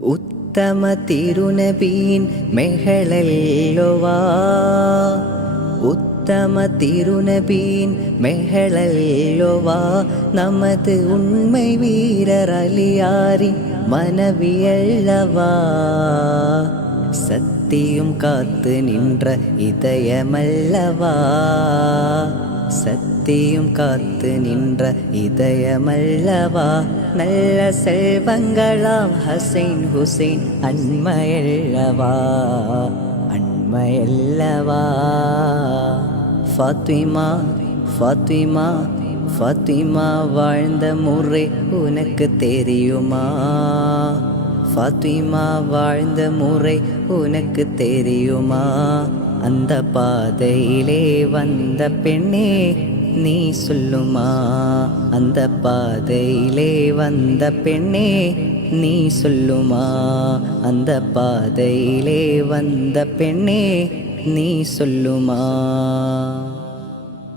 ഉത്തമ തിരുനബീൻ മെഹളല്ലോവാ. ഉത്തമ തിരുനബീൻ മെഹളല്ലോവാ. நமது உண்மை வீரர் அலியாரின் மனைவியல்லவா. சத்தியும் காத்து நின்ற இதயமல்லவா. சத்தியும் காத்து நின்ற இதயமல்லவா. நல்ல செல்வங்களாம் ஹசைன் ஹுசைன் அன்மையல்லவா. அன்மையல்லவா. ஃபாத்திமா ஃபாத்திமா ஃபாத்திமா வாழ்ந்த முறை உனக்கு தெரியுமா? ஃபாத்திமா வாழ்ந்த முறை உனக்கு தெரியுமா? அந்த பாதையிலே வந்த பெண்ணே நீ சொல்லுமா? அந்த பாதையிலே வந்த பெண்ணே நீ சொல்லுமா? அந்த பாதையிலே வந்த பெண்ணே நீ சொல்லுமா?